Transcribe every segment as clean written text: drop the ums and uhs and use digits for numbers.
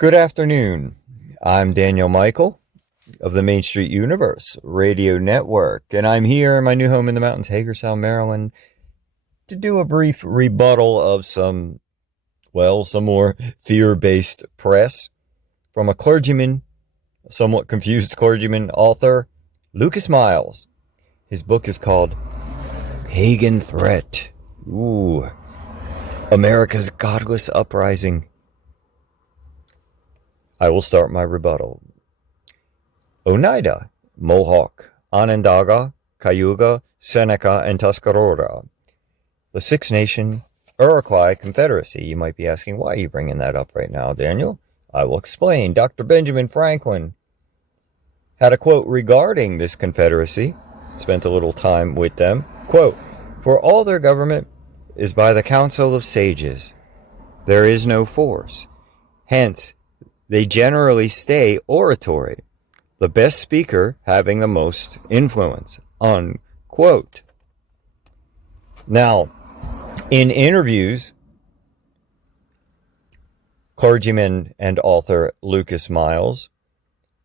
Good afternoon. I'm Daniel Michael of the Main Street Universe Radio Network, and I'm here in my new home in the mountains, Hagerstown, Maryland, to do a brief rebuttal of some more fear-based press from a clergyman, a somewhat confused clergyman, author, Lucas Miles. His book is called Pagan Threat. America's Godless Uprising. I will start my rebuttal. Oneida, Mohawk, Onondaga, Cayuga, Seneca, and Tuscarora. The Six Nation Iroquois Confederacy. You might be asking, why are you bringing that up right now, Daniel? I will explain. Dr. Benjamin Franklin had a quote regarding this confederacy. Spent a little time with them. Quote, "For all their government is by the counsel of sages. There is no force. Hence, they generally stay oratory, the best speaker having the most influence," unquote. Now, in interviews, clergyman and author Lucas Miles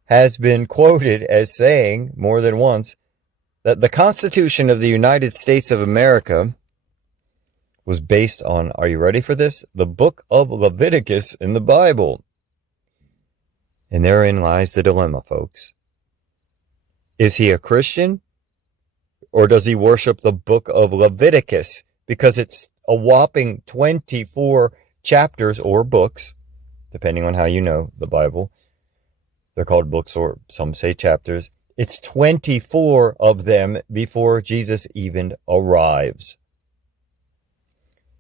has been quoted as saying more than once that the Constitution of the United States of America was based on, are you ready for this? The book of Leviticus in the Bible. And therein lies the dilemma, folks. Is he a Christian? Or does he worship the book of Leviticus? Because it's a whopping 24 chapters or books, depending on how you know the Bible. They're called books, or some say chapters. It's 24 of them before Jesus even arrives.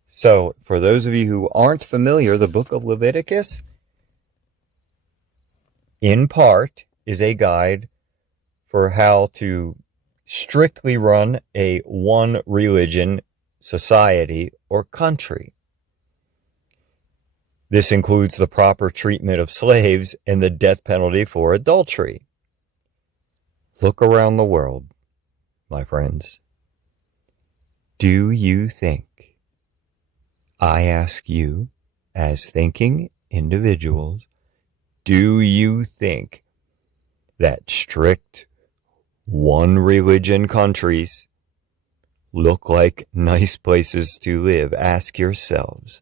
So, for those of you who aren't familiar, the book of Leviticus, in part, is a guide for how to strictly run a one religion society or country. This includes the proper treatment of slaves and the death penalty for adultery. Look around the world, my friends. Do you think, I ask you, as thinking individuals, do you think that strict one religion countries look like nice places to live? Ask yourselves,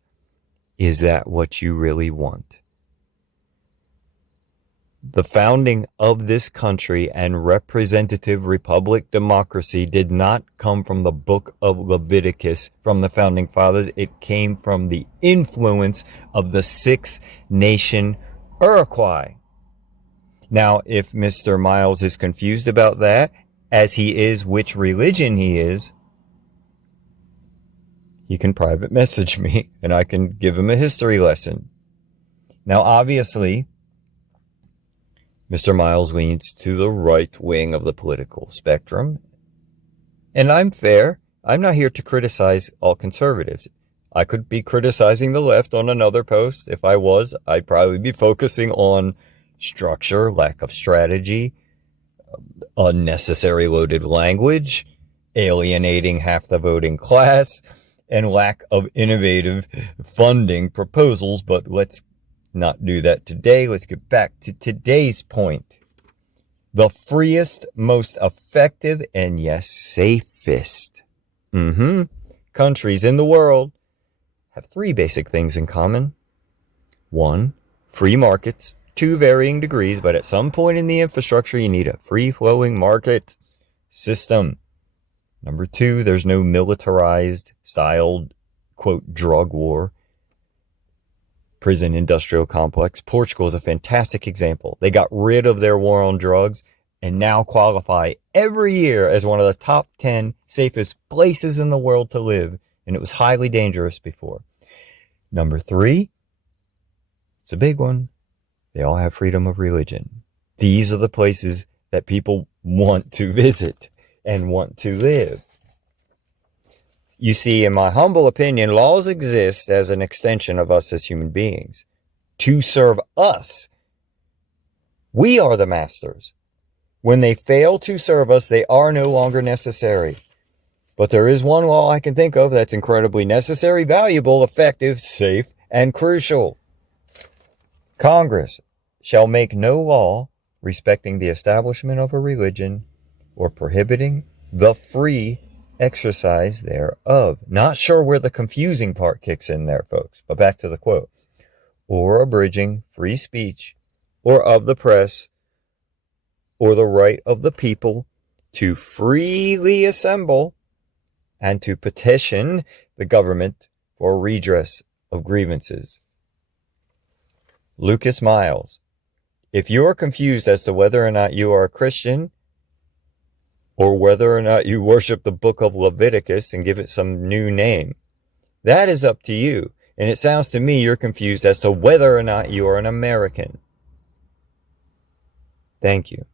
is that what you really want? The founding of this country and representative republic democracy did not come from the book of Leviticus from the founding fathers. It came from the influence of the Six Nation Iroquois. Now, if Mr. Miles is confused about that, as he is which religion he is, he can private message me and I can give him a history lesson. Now, obviously, Mr. Miles leans to the right wing of the political spectrum. And I'm fair. I'm not here to criticize all conservatives. I could be criticizing the left on another post. If I was, I'd probably be focusing on structure, lack of strategy, unnecessary loaded language, alienating half the voting class, and lack of innovative funding proposals. But let's not do that today. Let's get back to today's point. The freest, most effective, and yes, safest countries in the world have three basic things in common. One, free markets, to varying degrees, but at some point in the infrastructure, you need a free-flowing market system. Number two, there's no militarized, styled, quote, drug war, prison industrial complex. Portugal is a fantastic example. They got rid of their war on drugs and now qualify every year as one of the top 10 safest places in the world to live. And it was highly dangerous before. Number three, it's a big one. They all have freedom of religion. These are the places that people want to visit and want to live. You see, in my humble opinion, laws exist as an extension of us as human beings to serve us. We are the masters. When they fail to serve us, they are no longer necessary. But there is one law I can think of that's incredibly necessary, valuable, effective, safe, and crucial. Congress shall make no law respecting the establishment of a religion or prohibiting the free exercise thereof. Not sure where the confusing part kicks in there, folks, but back to the quote. Or abridging free speech or of the press or the right of the people to freely assemble and to petition the government for redress of grievances. Lucas Miles. If you are confused as to whether or not you are a Christian or whether or not you worship the book of Leviticus and give it some new name, that is up to you. And it sounds to me you're confused as to whether or not you are an American. Thank you.